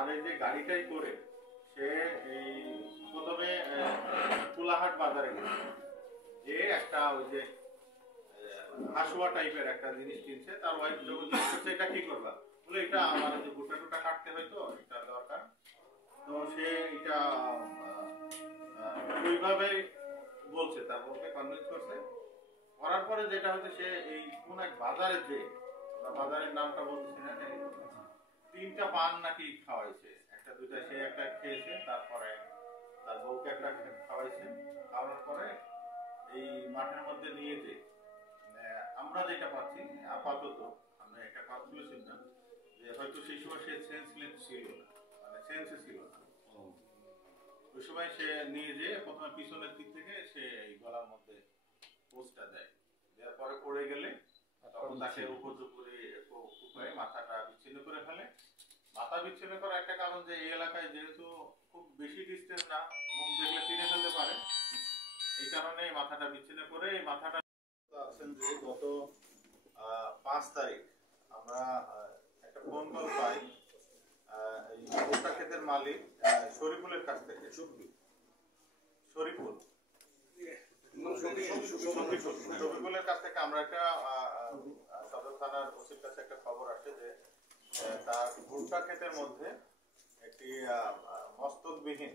তার এই যে গাড়িটাই করে সে এই প্রথমে কোলাহাট বাজারে গেছে, যে একটা ওই যে হাসুয়া টাইপের একটা জিনিস কিনছে। তার ওয়াইফ যখন জিজ্ঞেস এটা কি করবা, বলে এটা আমার যে ভুট্টা টুটা কাটতে হয়তো এটা দরকার। তো সে এটা ওইভাবে বলছে, তার বউকে কনভিন্স করছে। করার পরে যেটা হচ্ছে সে এই কোন এক বাজারে যে, বাজারের নামটা বলতেছি না, 3টা পান নাকি খাওয়াইছে, একটা দুইটা সে একটা খেয়েছে, তারপরে তার বউকে একটা খাওয়াইছে। খাওয়ানোর পরে এই মাঠের মধ্যে নিয়ে যে আমরা যেটা পাচ্ছি আপাতত, আমরা এটা কনক্লুসিভ না যে হয়তো সেই সময় সে সেন্সলেস ছিল না, মানে সেন্সে ছিল না। ওই সময় সে নিয়ে যেয়ে প্রথমে পিছনের দিক থেকে সে এই গলার মধ্যে পোস্টটা দেয়, দেওয়ার পরে পড়ে গেলে তখন তাকে উপযুক্ত উপায়ে মাথাটা বিচ্ছিন্ন করে ফেলে। মাথা বিচ্ছিন্ন করার একটা কারণ যে এই এলাকায় যেহেতু খুব বেশি ডিস্টেন্স না, মুখ দেখলে চিনে ফেলতে পারে, এই কারণে মাথাটা বিচ্ছিন্ন করে এই মাথাটা আছেন যে গত 5 তারিখ আমরা একটা ফোন কল পাই এই ভুট্টা ক্ষেতের মালিক শরীফুলের কাছ থেকে। শরীফুলের কাছ থেকে আমরা একটা সদর থানার ওসির কাছে একটা খবর আসে যে তার ভুট্টা ক্ষেতের মধ্যে একটি মস্তকবিহীন